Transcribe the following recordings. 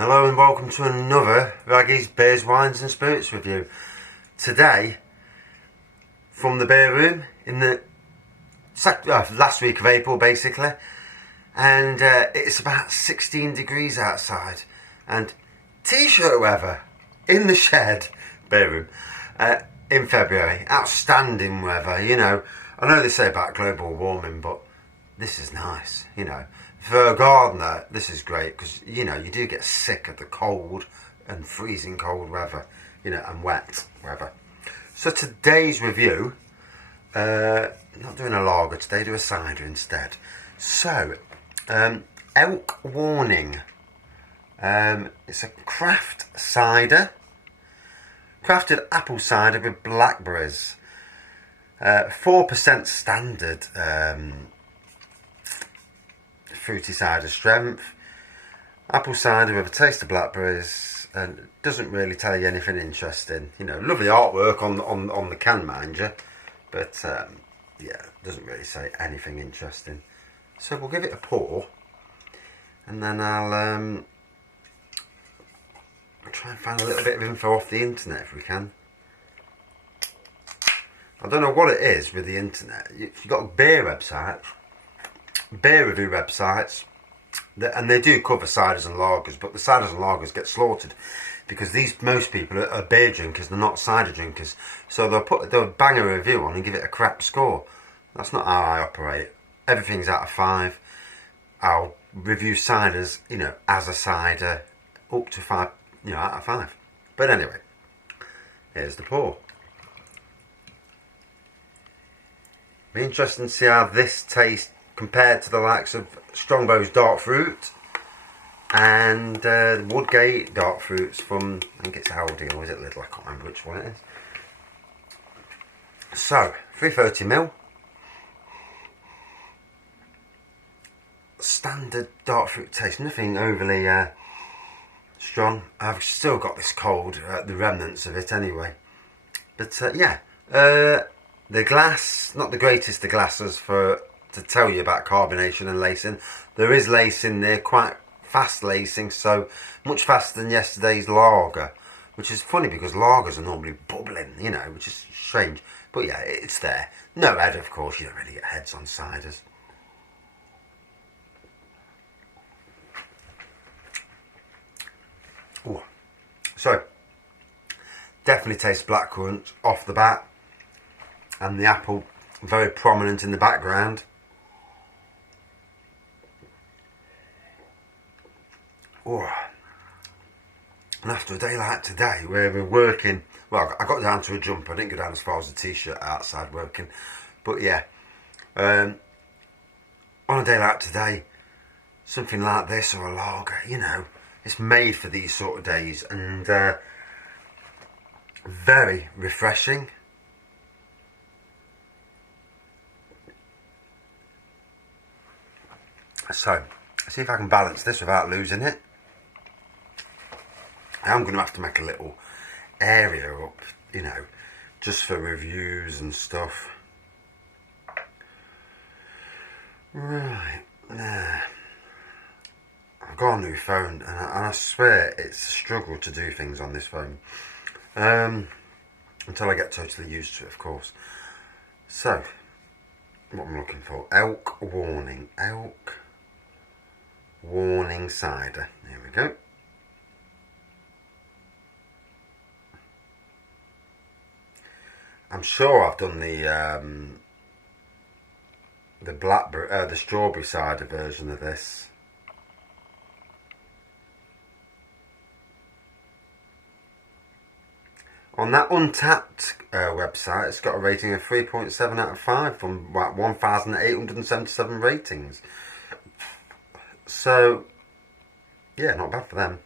Hello and welcome to another Raggy's Beers, Wines and Spirits review. Today, from the beer room in the last week of April basically, and it's about 16 degrees outside and t-shirt weather in the shed, beer room, in February. Outstanding weather, you know. I know they say about global warming, but this is nice, you know. For a gardener, this is great because, you know, you do get sick of the cold and freezing cold weather, you know, and wet weather. So today's review, not doing a lager today, do a cider instead. So, Elk Warning. It's a craft cider, crafted apple cider with blackberries. 4% standard fruity cider strength, apple cider with a taste of blackberries, and it doesn't really tell you anything interesting. You know, lovely artwork on the can, mind you, but yeah, doesn't really say anything interesting. So we'll give it a pour, and then I'll try and find a little bit of info off the internet if we can. I don't know what it is with the internet. You've got beer websites, beer review websites, and they do cover ciders and lagers, but the ciders and lagers get slaughtered because most people are beer drinkers, they're not cider drinkers. So they'll bang a review on and give it a crap score. That's not how I operate. Everything's out of 5. I'll review ciders, you know, as a cider, up to 5, you know, out of 5. But anyway, here's the pour. Be interesting to see how this tastes compared to the likes of Strongbow's dark fruit and Woodgate dark fruits from, I think it's Aldi, or is it Lidl? I can't remember which one it is. So, 330ml. Standard dark fruit taste, nothing overly strong. I've still got this cold, the remnants of it anyway. But yeah, the glass, not the greatest of glasses to tell you about carbonation and lacing. There is lacing there, quite fast lacing, so much faster than yesterday's lager, which is funny because lagers are normally bubbling, you know, which is strange. But yeah, it's there. No head, of course. You don't really get heads on ciders. Ooh. So, definitely tastes blackcurrant off the bat, and the apple very prominent in the background. Oh. And after a day like today, where we're working, well, I got down to a jumper. I didn't go down as far as a t-shirt outside working, but yeah, on a day like today, something like this or a lager, you know, it's made for these sort of days, and very refreshing. So, see if I can balance this without losing it. I am going to have to make a little area up, you know, just for reviews and stuff. Right, there. I've got a new phone, and I swear it's a struggle to do things on this phone. Until I get totally used to it, of course. So, what I'm looking for, Elk Warning. Elk Warning cider. Here we go. I'm sure I've done the strawberry cider version of this. On that Untapped website, it's got a rating of 3.7 out of 5 from 1,877 ratings. So, yeah, not bad for them.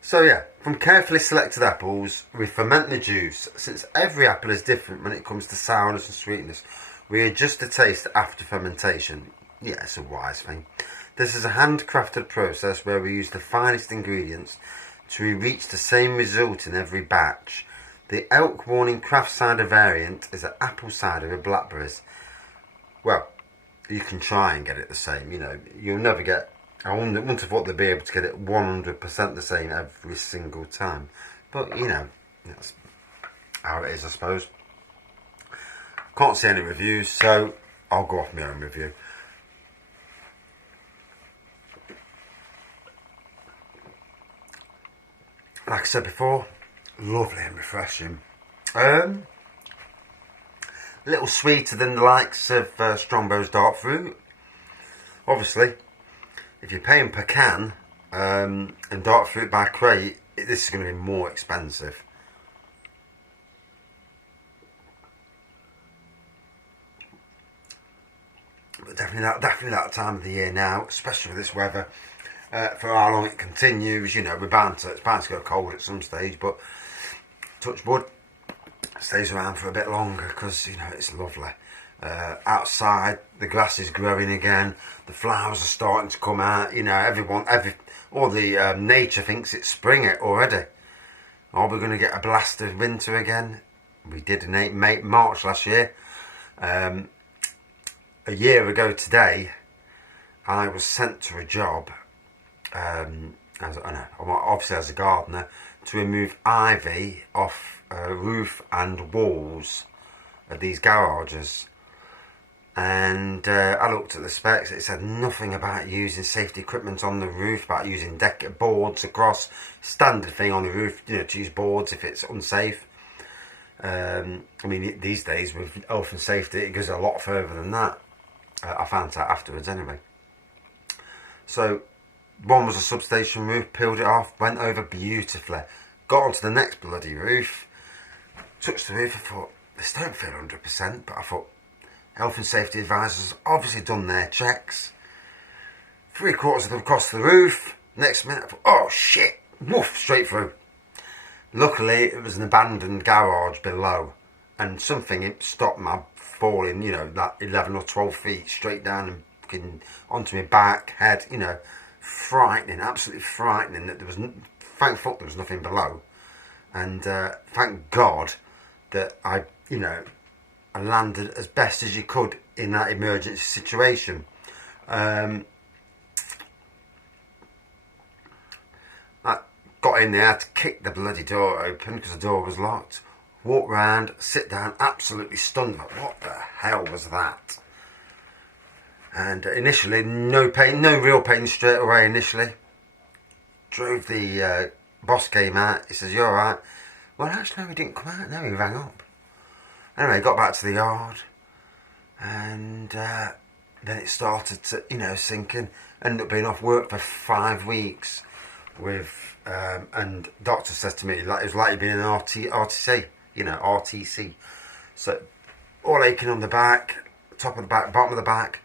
So yeah, from carefully selected apples, we ferment the juice. Since every apple is different when it comes to sourness and sweetness, we adjust the taste after fermentation. Yeah, it's a wise thing. This is a handcrafted process where we use the finest ingredients to reach the same result in every batch. The Elk Warning craft cider variant is an apple cider with blackberries. Well, you can try and get it the same, you know. You'll never get I wouldn't have thought they'd be able to get it 100% the same every single time. But, you know, that's how it is, I suppose. Can't see any reviews, so I'll go off my own review. Like I said before, lovely and refreshing. A little sweeter than the likes of Strongbow's dark fruit. Obviously, if you're paying per can and dark fruit by crate, this is going to be more expensive. But definitely that time of the year now, especially with this weather. For how long it continues, you know, it's bound to go cold at some stage, but touch wood, stays around for a bit longer because, you know, it's lovely. Outside, the grass is growing again, the flowers are starting to come out, you know, all the nature thinks it's spring already. Are we going to get a blast of winter again? We did in March last year. A year ago today, I was sent to a job, obviously as a gardener, to remove ivy off roof and walls of these garages. And I looked at the specs. It said nothing about using safety equipment on the roof, about using boards across. Standard thing on the roof, you know, to use boards if it's unsafe. I mean, these days with health and safety, it goes a lot further than that. I found out afterwards anyway. So one was a substation roof, peeled it off, went over beautifully. Got onto the next bloody roof, touched the roof. I thought, this don't feel 100%, but I thought, health and safety advisors obviously done their checks. 3/4 of them across the roof. Next minute, I thought, oh shit, woof, straight through. Luckily, it was an abandoned garage below, and something stopped my falling, you know, that 11 or 12 feet straight down and fucking onto my back, head, you know, frightening, absolutely frightening. That there was, thank fuck there was nothing below, and thank God that I landed as best as you could in that emergency situation. I got in there, I had to kick the bloody door open because the door was locked. Walk round, sit down, absolutely stunned. Like, what the hell was that? And initially, no pain, no real pain straight away initially. Drove the boss came out, he says, you alright? Well, actually, no, he didn't come out, no, he rang up. Anyway, got back to the yard, and then it started to, you know, sinking. Ended up being off work for 5 weeks with, and doctor said to me, like, it was like you'd been in an RTC, you know, RTC. So, all aching on the back, top of the back, bottom of the back,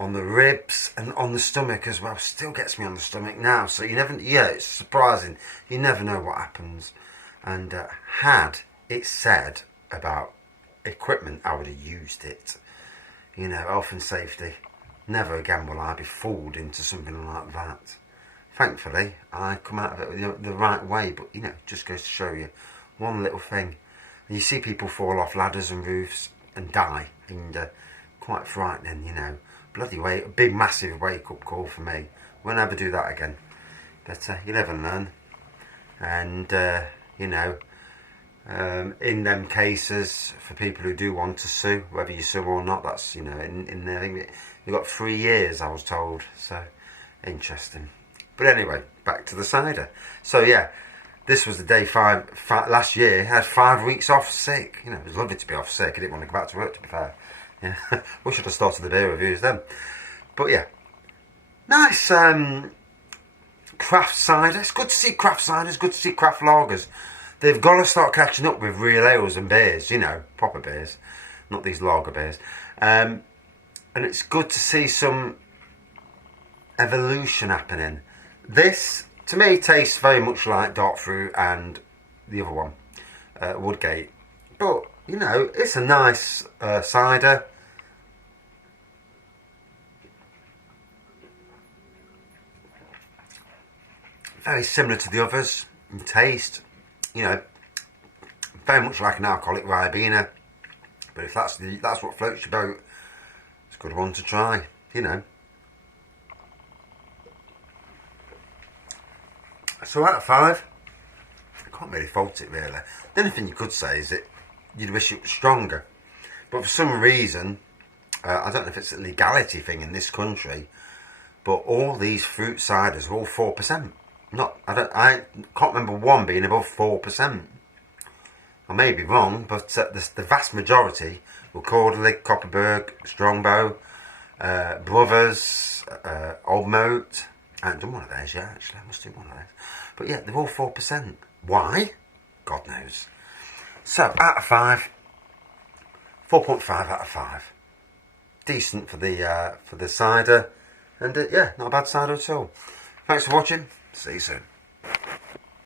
on the ribs, and on the stomach as well. Still gets me on the stomach now. So you never, yeah, it's surprising. You never know what happens. And had it said about equipment, I would have used it. You know, health and safety. Never again will I be fooled into something like that. Thankfully, I come out of it the right way, but you know, just goes to show you one little thing. And you see people fall off ladders and roofs and die, and quite frightening, you know. Bloody big massive wake up call for me. Won't ever do that again. But you live and learn. And you know, in them cases, for people who do want to sue, whether you sue or not, that's, you know, in there, you've got 3 years, I was told. So interesting. But anyway, back to the cider. So yeah, this was the day 5 last year. I had 5 weeks off sick. You know, it was lovely to be off sick. I didn't want to go back to work, to be fair. Yeah, we should have started the beer reviews then. But yeah, nice craft cider. It's good to see craft cider. It's good to see craft lagers. They've got to start catching up with real ales and beers. You know, proper beers, not these lager beers. And it's good to see some evolution happening. This, to me, tastes very much like Dark Fruit and the other one, Woodgate. But, you know, it's a nice cider. Very similar to the others in taste. You know, very much like an alcoholic Ribena. But if that's what floats your boat, it's a good one to try, you know. So out of 5, I can't really fault it really. The only thing you could say is that you'd wish it was stronger. But for some reason, I don't know if it's a legality thing in this country, but all these fruit ciders are all 4%. I can't remember one being above 4%. I may be wrong, but the vast majority were Corderly, Copperberg, Strongbow, Brothers, Old Moat. I haven't done one of those yet, actually. I must do one of those. But yeah, they're all 4%. Why? God knows. So, out of 5, 4.5 out of 5. Decent for the cider. And yeah, not a bad cider at all. Thanks for watching. See you soon.